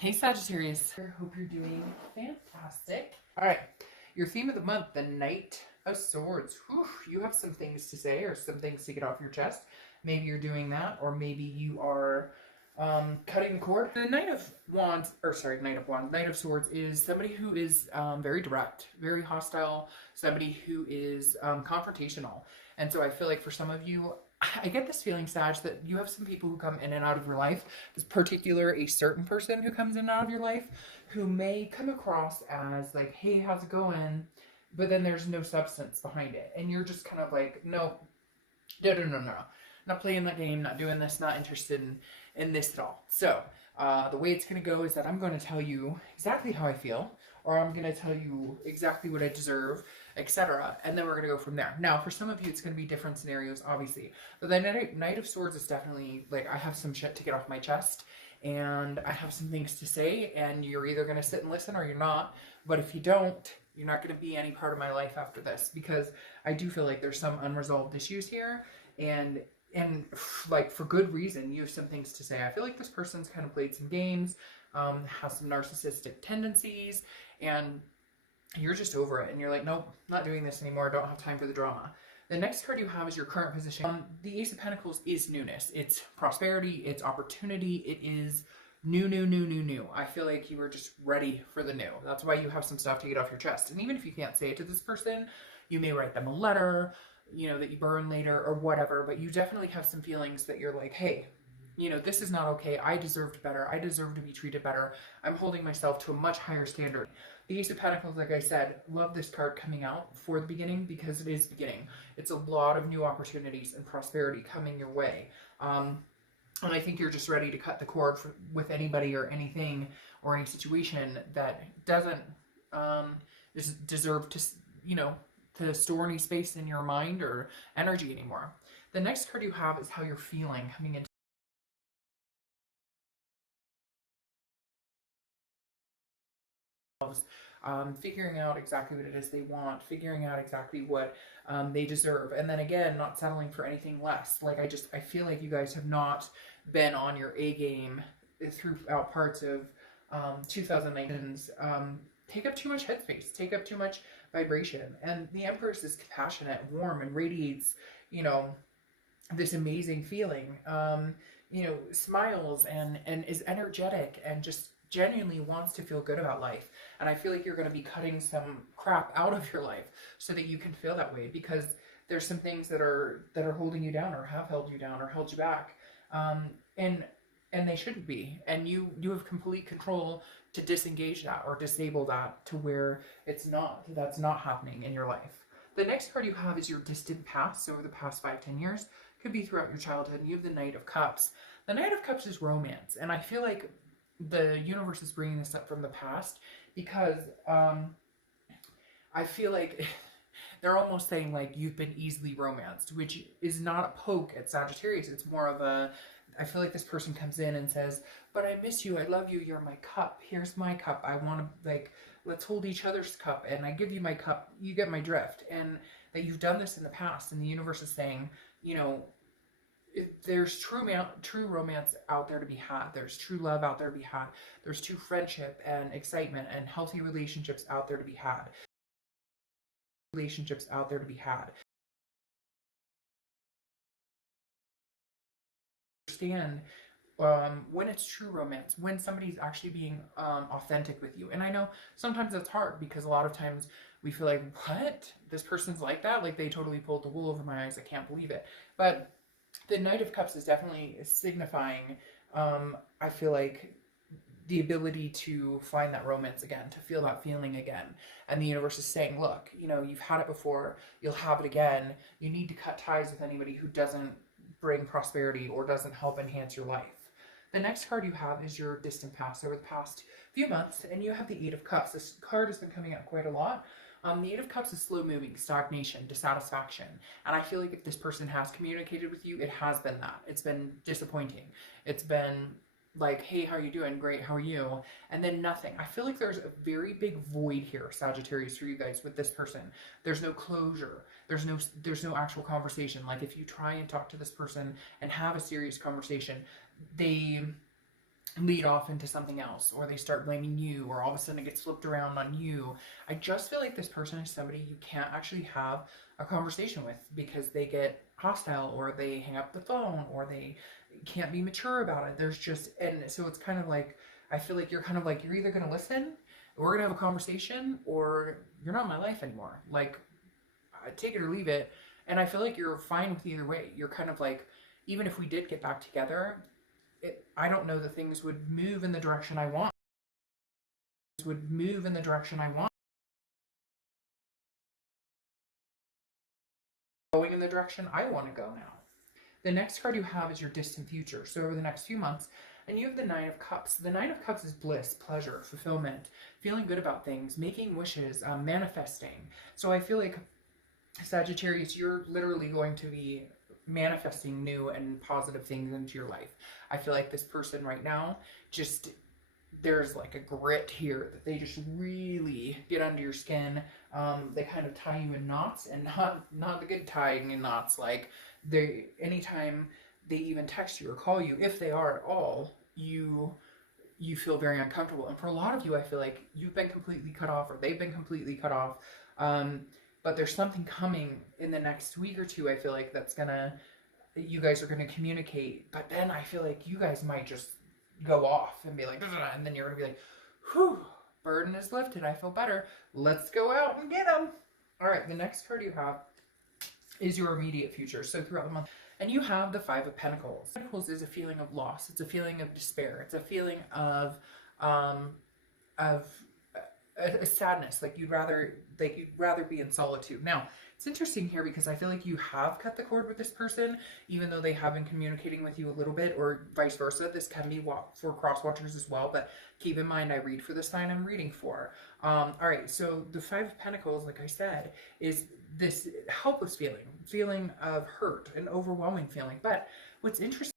Hey Sagittarius, hope you're doing fantastic. All right, your theme of the month, the Knight of Swords. Whew, you have some things to say or some things to get off your chest. Maybe you're doing that, or maybe you are cutting the cord. The Knight of Wands, or sorry, Knight of Wands, Knight of Swords is somebody who is very direct, very hostile, somebody who is confrontational. And so I feel like for some of you, I get this feeling, Sag, that you have some people who come in and out of your life, this particular, a certain person who comes in and out of your life, who may come across as like, hey, how's it going? But then there's no substance behind it. And you're just kind of like, no, no. Not playing that game, not doing this, not interested in this at all. So the way it's going to go is that I'm going to tell you exactly how I feel, or I'm going to tell you exactly what I deserve, etc. And then we're going to go from there. Now, for some of you, it's going to be different scenarios, obviously. But the Knight of Swords is definitely, like, I have some shit to get off my chest, and I have some things to say, and you're either going to sit and listen or you're not. But if you don't, you're not going to be any part of my life after this, because I do feel like there's some unresolved issues here, and like for good reason. You have some things to say. I feel like this person's kind of played some games, has some narcissistic tendencies, and you're just over it and you're like, nope, not doing this anymore, don't have time for the drama. The next card you have is your current position. The Ace of Pentacles is newness. It's prosperity, it's opportunity, it is new. I feel like you were just ready for the new. That's why you have some stuff to get off your chest. And even if you can't say it to this person, you may write them a letter, that you burn later or whatever, but you definitely have some feelings that you're like, hey, this is not okay. I deserved better. I deserve to be treated better. I'm holding myself to a much higher standard. The Ace of Pentacles, like I said, love this card coming out for the beginning, because it is beginning. It's a lot of new opportunities and prosperity coming your way. And I think you're just ready to cut the cord with anybody or anything or any situation that doesn't deserve to, to store any space in your mind or energy anymore. The next card you have is how you're feeling coming into figuring out exactly what it is they want, figuring out exactly what they deserve, and then again, not settling for anything less. Like I feel like you guys have not been on your A game throughout parts of 2019's take up too much headspace, take up too much vibration. And the Empress is compassionate, warm, and radiates, this amazing feeling, smiles and is energetic and just genuinely wants to feel good about life. And I feel like you're going to be cutting some crap out of your life so that you can feel that way, because there's some things that are holding you down or have held you down or held you back. And they shouldn't be. And you have complete control to disengage that or disable that to where that's not happening in your life. The next card you have is your distant past. So over the past 5-10 years, could be throughout your childhood. And you have the Knight of Cups. The Knight of Cups is romance. And I feel like the universe is bringing this up from the past, because I feel like they're almost saying like you've been easily romanced, which is not a poke at Sagittarius. It's more of a, I feel like this person comes in and says, but I miss you, I love you, you're my cup, here's my cup, I want to, like, let's hold each other's cup, and I give you my cup, you get my drift. And that you've done this in the past, and the universe is saying, there's true romance out there to be had. There's true love out there to be had. There's true friendship and excitement and healthy relationships out there to be had. Understand when it's true romance, when somebody's actually being authentic with you. And I know sometimes it's hard, because a lot of times we feel like, what? This person's like that? Like they totally pulled the wool over my eyes. I can't believe it. But the Knight of Cups is definitely signifying, I feel like, the ability to find that romance again, to feel that feeling again. And the universe is saying, look, you've had it before, you'll have it again. You need to cut ties with anybody who doesn't bring prosperity or doesn't help enhance your life. The next card you have is your distant past over the past few months, and you have the Eight of Cups. This card has been coming out quite a lot. The Eight of Cups is slow moving, stagnation, dissatisfaction. And I feel like if this person has communicated with you, it has been that. It's been disappointing. It's been like, hey, how are you doing? Great, how are you? And then nothing. I feel like there's a very big void here, Sagittarius, for you guys with this person. There's no closure. There's no actual conversation. Like if you try and talk to this person and have a serious conversation, they lead off into something else, or they start blaming you, or all of a sudden it gets flipped around on you. I just feel like this person is somebody you can't actually have a conversation with because they get hostile, or they hang up the phone, or they can't be mature about it. There's just, and so it's kind of like, I feel like you're kind of like, you're either going to listen, we're going to have a conversation, or you're not in my life anymore. Like, take it or leave it. And I feel like you're fine with either way. You're kind of like, even if we did get back together, I don't know that things would move in the direction I want. Would move in the direction I want. Going in the direction I want to go now. The next card you have is your distant future. So over the next few months, and you have the Nine of Cups. The Nine of Cups is bliss, pleasure, fulfillment, feeling good about things, making wishes, manifesting. So I feel like, Sagittarius, you're literally going to be manifesting new and positive things into your life. I feel like this person right now, just, there's like a grit here that they just really get under your skin. They kind of tie you in knots, and not the good tying in knots. Like, they, anytime they even text you or call you, if they are at all, you feel very uncomfortable. And for a lot of you, I feel like you've been completely cut off, or they've been completely cut off. But there's something coming in the next week or two, I feel like, that's gonna, you guys are gonna communicate. But then I feel like you guys might just go off and be like, and then you're gonna be like, whew, burden is lifted, I feel better, let's go out and get them. All right, the next card you have is your immediate future. So throughout the month, and you have the Five of Pentacles. Pentacles is a feeling of loss. It's a feeling of despair. It's a feeling of a sadness. Like you'd rather be in solitude. Now, it's interesting here because I feel like you have cut the cord with this person, even though they have been communicating with you a little bit, or vice versa. This can be for cross watchers as well, but keep in mind, I read for the sign I'm reading for. All right, so the Five of Pentacles, like I said, is this helpless feeling of hurt, an overwhelming feeling. But what's interesting,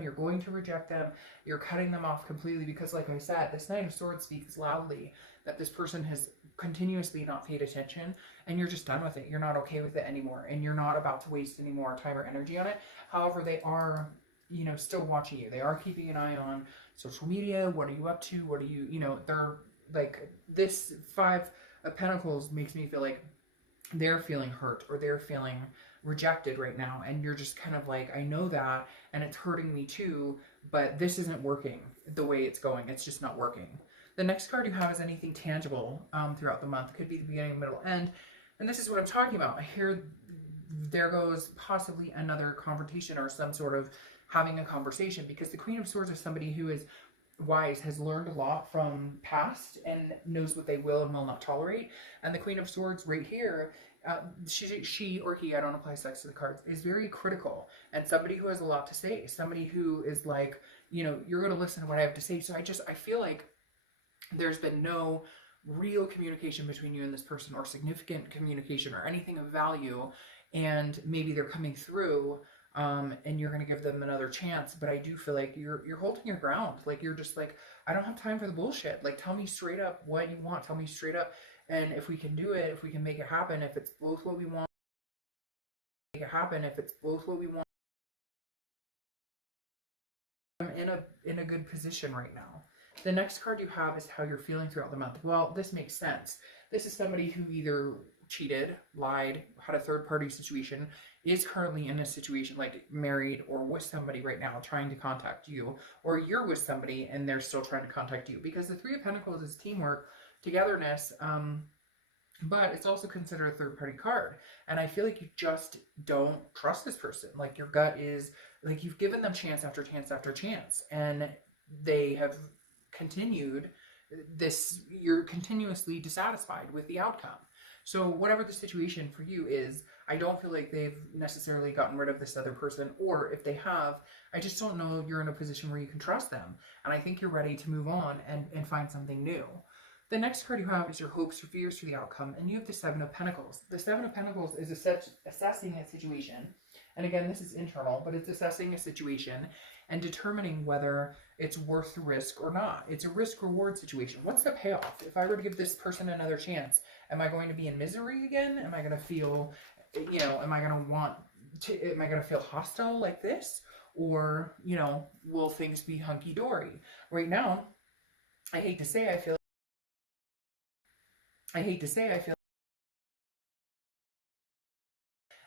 you're going to reject them, you're cutting them off completely, because like I said, this Nine of Swords speaks loudly that this person has continuously not paid attention, and you're just done with it. You're not okay with it anymore, and you're not about to waste any more time or energy on it. However, they are, you know, still watching you. They are keeping an eye on social media. What are you up to? What are you, you know, they're like, this Five of Pentacles makes me feel like they're feeling hurt, or they're feeling rejected right now, and you're just kind of like, I know that, and it's hurting me too, but this isn't working the way it's going. It's just not working. The next card you have is anything tangible throughout the month. It could be the beginning, middle, end, and this is what I'm talking about. I hear there goes possibly another confrontation, or some sort of having a conversation, because the Queen of Swords is somebody who is wise, has learned a lot from past, and knows what they will and will not tolerate. And the Queen of Swords right here, she or he, I don't apply sex to the cards, is very critical, and somebody who has a lot to say, somebody who is like, you know, you're going to listen to what I have to say. So I feel like there's been no real communication between you and this person, or significant communication, or anything of value, and maybe they're coming through, and you're going to give them another chance. But I do feel like you're holding your ground. Like, you're just like, I don't have time for the bullshit. Like, tell me straight up what you want. Tell me straight up. And if we can do it, if we can make it happen, if it's both what we want, make it happen. If it's both what we want, I'm in a good position right now. The next card you have is how you're feeling throughout the month. Well, this makes sense. This is somebody who either cheated, lied, had a third-party situation, is currently in a situation like married, or with somebody right now trying to contact you, or you're with somebody and they're still trying to contact you, because the Three of Pentacles is teamwork, togetherness, but it's also considered a third-party card. And I feel like you just don't trust this person. Like, your gut is like, you've given them chance after chance after chance, and they have continued this, you're continuously dissatisfied with the outcome. So whatever the situation for you is, I don't feel like they've necessarily gotten rid of this other person, or if they have, I just don't know you're in a position where you can trust them. And I think you're ready to move on and find something new. The next card you have is your hopes or fears for the outcome, and you have the Seven of Pentacles. The Seven of Pentacles is assessing a situation, and again, this is internal, but it's assessing a situation and determining whether it's worth the risk or not. It's a risk-reward situation. What's the payoff? If I were to give this person another chance, am I going to be in misery again? Am I going to feel, you know, am I going to want am I going to feel hostile like this? Or, you know, will things be hunky-dory? Right now, I hate to say I feel,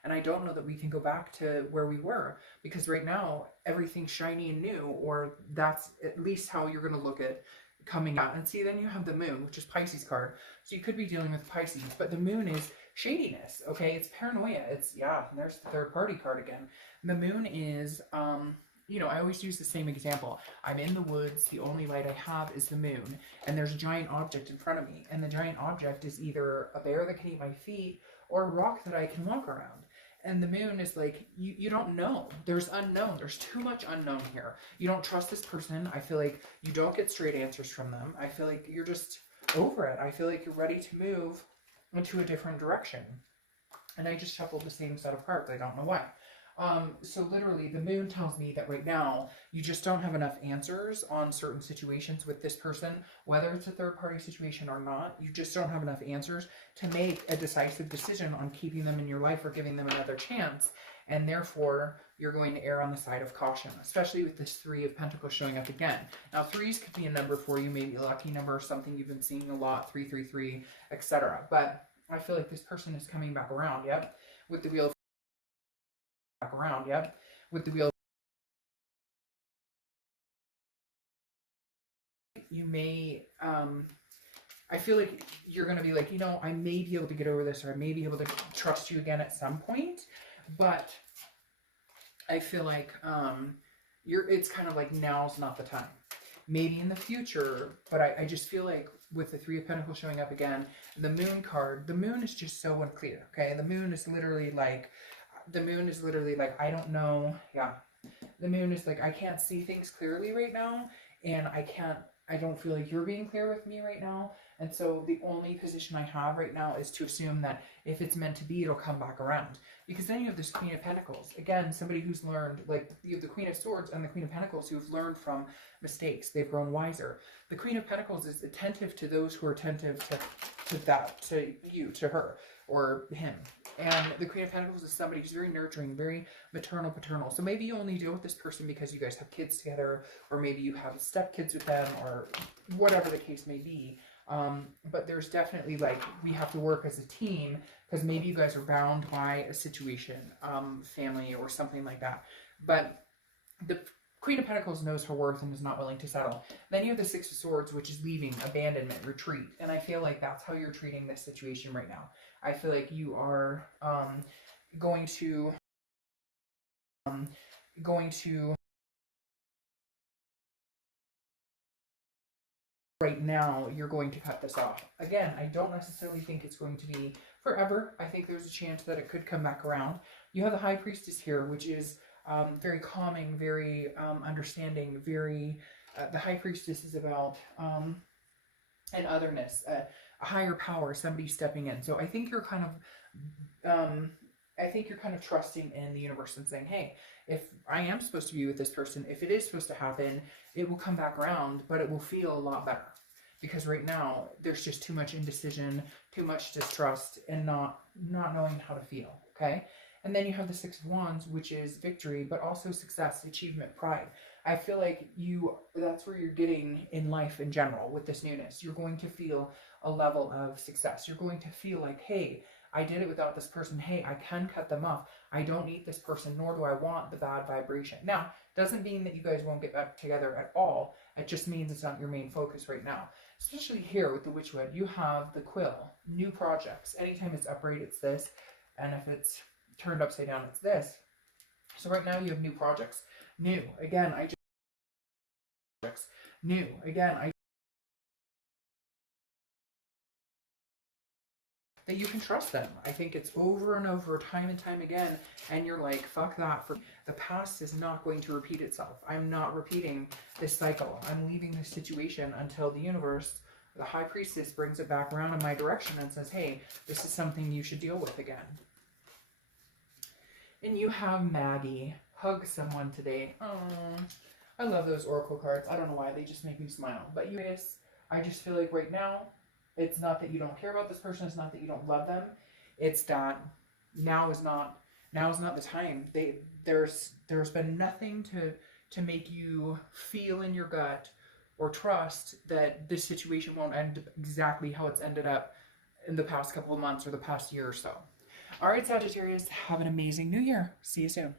and I don't know that we can go back to where we were, because right now everything's shiny and new, or that's at least how you're going to look at coming out. And see, then you have the moon, which is Pisces card. So you could be dealing with Pisces, but the moon is shadiness. Okay. It's paranoia. It's, yeah, there's the third party card again. The moon is, you know, I always use the same example. I'm in the woods. The only light I have is the moon, and there's a giant object in front of me. And the giant object is either a bear that can eat my feet or a rock that I can walk around. And the moon is like, you don't know. There's unknown. There's too much unknown here. You don't trust this person. I feel like you don't get straight answers from them. I feel like you're just over it. I feel like you're ready to move into a different direction. And I just shuffled the same set of cards. I don't know why. So literally the moon tells me that right now you just don't have enough answers on certain situations with this person, whether it's a third party situation or not. You just don't have enough answers to make a decisive decision on keeping them in your life or giving them another chance. And therefore you're going to err on the side of caution, especially with this Three of Pentacles showing up again. Now threes could be a number for you, maybe a lucky number, something you've been seeing a lot, 333, etc. But I feel like this person is coming back around. Yep. With the Wheel of back around, yep. With the Wheel, you may, I feel like you're going to be like, you know, I may be able to get over this, or I may be able to trust you again at some point, but I feel like it's kind of like now's not the time. Maybe in the future, but I just feel like with the Three of Pentacles showing up again, the moon card, the moon is just so unclear, okay? The moon is literally like, I don't know. Yeah. The moon is like, I can't see things clearly right now. And I don't feel like you're being clear with me right now. And so the only position I have right now is to assume that if it's meant to be, it'll come back around. Because then you have this Queen of Pentacles. Again, somebody who's learned, like you have the Queen of Swords and the Queen of Pentacles who've learned from mistakes. They've grown wiser. The Queen of Pentacles is attentive to those who are attentive to you, to her, or him. And the Queen of Pentacles is somebody who's very nurturing, very maternal, paternal. So maybe you only deal with this person because you guys have kids together, or maybe you have stepkids with them, or whatever the case may be. But there's definitely like, we have to work as a team, because maybe you guys are bound by a situation, family or something like that. But the Queen of Pentacles knows her worth and is not willing to settle. Then you have the Six of Swords, which is leaving, abandonment, retreat. And I feel like that's how you're treating this situation right now. I feel like you are going to right now, you're going to cut this off. Again, I don't necessarily think it's going to be forever. I think there's a chance that it could come back around. You have the High Priestess here, which is very calming, very understanding, very, the High Priestess is about an otherness, a higher power, somebody stepping in. So I think you're kind of trusting in the universe and saying, hey, if I am supposed to be with this person, if it is supposed to happen, it will come back around, but it will feel a lot better. Because right now, there's just too much indecision, too much distrust, and not knowing how to feel, okay? And then you have the Six of Wands, which is victory, but also success, achievement, pride. I feel like that's where you're getting in life in general with this newness. You're going to feel a level of success. You're going to feel like, hey, I did it without this person. Hey, I can cut them off. I don't need this person, nor do I want the bad vibration. Now, doesn't mean that you guys won't get back together at all. It just means it's not your main focus right now. Especially here with the Witchwood, you have the Quill, new projects. Anytime it's upright, it's this. And if it's turned upside down, it's this. So right now you have new projects. New. Again, that you can trust them. I think it's over and over, time and time again, and you're like, fuck that. The past is not going to repeat itself. I'm not repeating this cycle. I'm leaving this situation until the universe, the High Priestess, brings it back around in my direction and says, hey, this is something you should deal with again. And you have Maggie. Hug someone today. Oh, I love those Oracle cards. I don't know why, they just make me smile. But you guys, I just feel like right now, it's not that you don't care about this person. It's not that you don't love them. It's that now is not now's not the time. There's been nothing to make you feel in your gut or trust that this situation won't end up exactly how it's ended up in the past couple of months or the past year or so. All right, Sagittarius, have an amazing new year. See you soon.